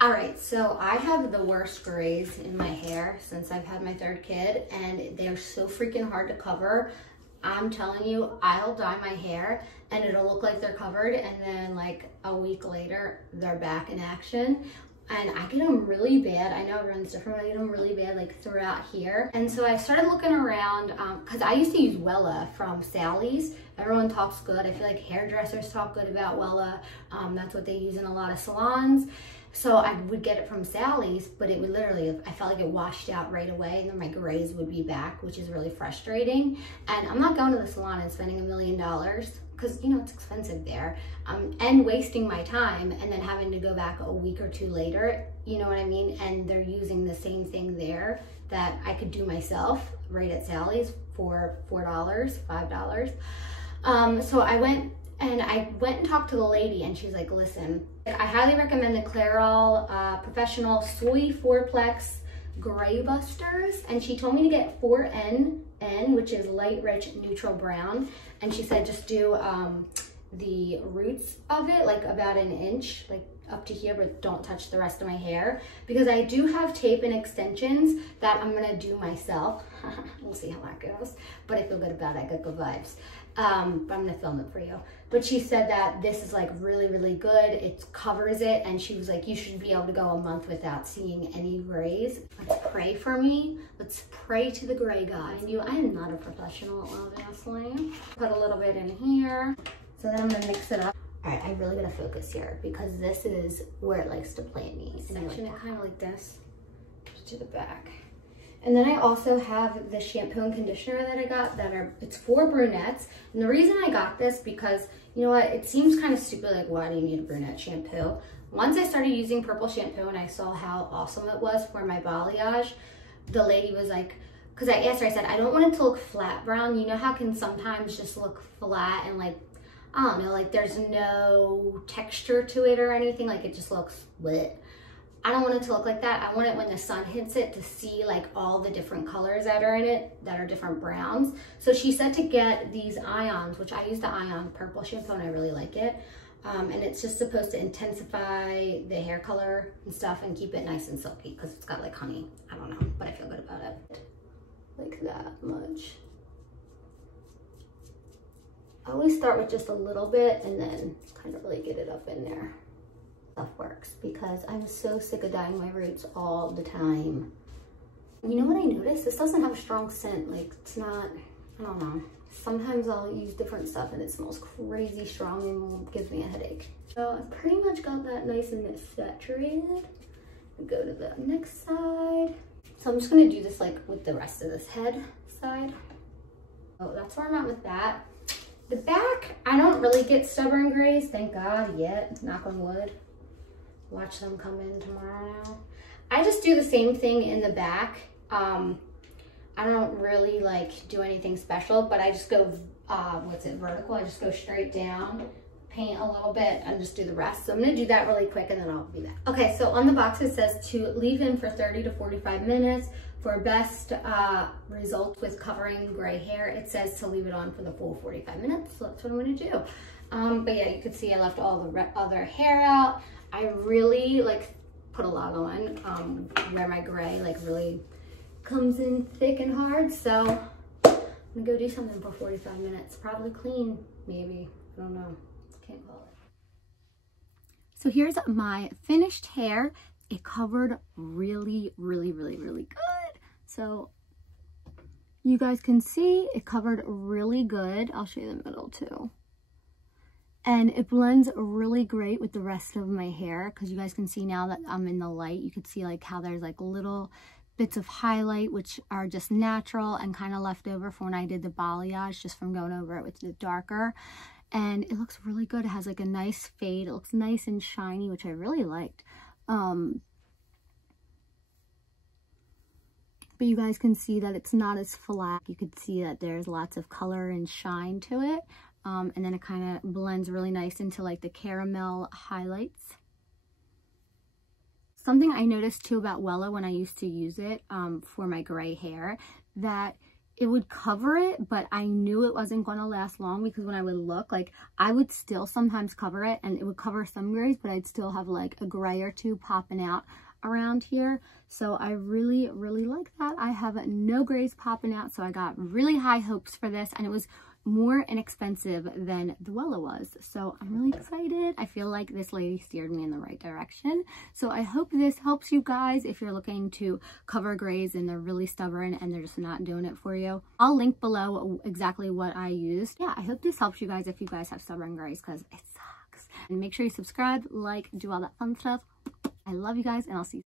All right, so I have the worst grays in my hair since I've had my third kid, and they're so freaking hard to cover. I'm telling you, I'll dye my hair and it'll look like they're covered, and then like a week later, they're back in action. And I get them really bad. I know everyone's different, but I get them really bad like throughout here. And so I started looking around, cause I used to use Wella from Sally's. Everyone talks good. I feel like hairdressers talk good about Wella. That's what they use in a lot of salons. So I would get it from Sally's, but it would literally, I felt like it washed out right away, and then my grays would be back, which is really frustrating. And I'm not going to the salon and spending $1 million, because you know it's expensive there, and wasting my time and then having to go back a week or two later, you know what I mean? And they're using the same thing there that I could do myself right at Sally's for $4, $5. So I went and talked to the lady, and she's like, listen, I highly recommend the Clairol Professional Soy 4-Plex Gray Busters. And she told me to get 4N, which is light, rich, neutral brown. And she said just do the roots of it, like about 1 inch, like up to here, but don't touch the rest of my hair, because I do have tape and extensions that I'm gonna do myself. We'll see how that goes, but I feel good about it. I got good vibes. But I'm gonna film it for you. But she said that this is like really, really good. It covers it, and she was like, you should be able to go a month without seeing any grays. Let's pray for me. Let's pray to the gray God. I am not a professional, obviously. Put a little bit in here. So then I'm gonna mix it up. All right, I really gotta focus here, because this is where it likes to plant me. Section it kind of like this to the back. And then I also have the shampoo and conditioner that I got it's for brunettes. And the reason I got this, because you know what, it seems kind of stupid, like why do you need a brunette shampoo? Once I started using purple shampoo and I saw how awesome it was for my balayage, the lady was like, because I asked her, I said, I don't want it to look flat brown. You know how it can sometimes just look flat and like, I don't know, like there's no texture to it or anything, like it just looks wet. I don't want it to look like that. I want it when the sun hits it to see like all the different colors that are in it, that are different browns. So she said to get these Ions, which I use the Ion purple shampoo and I really like it. And it's just supposed to intensify the hair color and stuff and keep it nice and silky, because it's got like honey. I don't know, but I feel good about it. Like that much. I always start with just a little bit and then kind of really get it up in there. Stuff works, because I'm so sick of dyeing my roots all the time. You know what I noticed? This doesn't have a strong scent. Like it's not, I don't know. Sometimes I'll use different stuff and it smells crazy strong and gives me a headache. So I've pretty much got that nice and saturated. Go to the next side. So I'm just gonna do this like with the rest of this head side. Oh, that's where I'm at with that. The back, I don't really get stubborn grays, thank God, yet, knock on wood. Watch them come in tomorrow now. I just do the same thing in the back. I don't really like do anything special, but I just go, vertical. I just go straight down, paint a little bit, and just do the rest. So I'm gonna do that really quick and then I'll be back. Okay, so on the box it says to leave in for 30 to 45 minutes. For best results with covering gray hair, it says to leave it on for the full 45 minutes. So that's what I'm gonna do. But yeah, you can see I left all the other hair out. I really like put a lot on where my gray like really comes in thick and hard. So I'm gonna go do something for 45 minutes. Probably clean, maybe. I don't know. Can't call it. So here's my finished hair. It covered really, really, really, really good. So you guys can see it covered really good. I'll show you the middle too. And it blends really great with the rest of my hair, because you guys can see now that I'm in the light, you could see like how there's like little bits of highlight, which are just natural and kind of left over from when I did the balayage, just from going over it with the darker. And it looks really good. It has like a nice fade. It looks nice and shiny, which I really liked. But you guys can see that it's not as flat. You can see that there's lots of color and shine to it. And then it kind of blends really nice into like the caramel highlights. Something I noticed too about Wella when I used to use it for my gray hair, that it would cover it, but I knew it wasn't going to last long because when I would look, like I would still sometimes cover it and it would cover some grays, but I'd still have like a gray or two popping out around here. So I really, really like that. I have no grays popping out, so I got really high hopes for this, and it was more inexpensive than the Wella was. So I'm really excited. I feel like this lady steered me in the right direction. So I hope this helps you guys if you're looking to cover grays and they're really stubborn and they're just not doing it for you. I'll link below exactly what I used. Yeah, I hope this helps you guys if you guys have stubborn grays, because it sucks. And make sure you subscribe, like, do all that fun stuff. I love you guys, and I'll see you.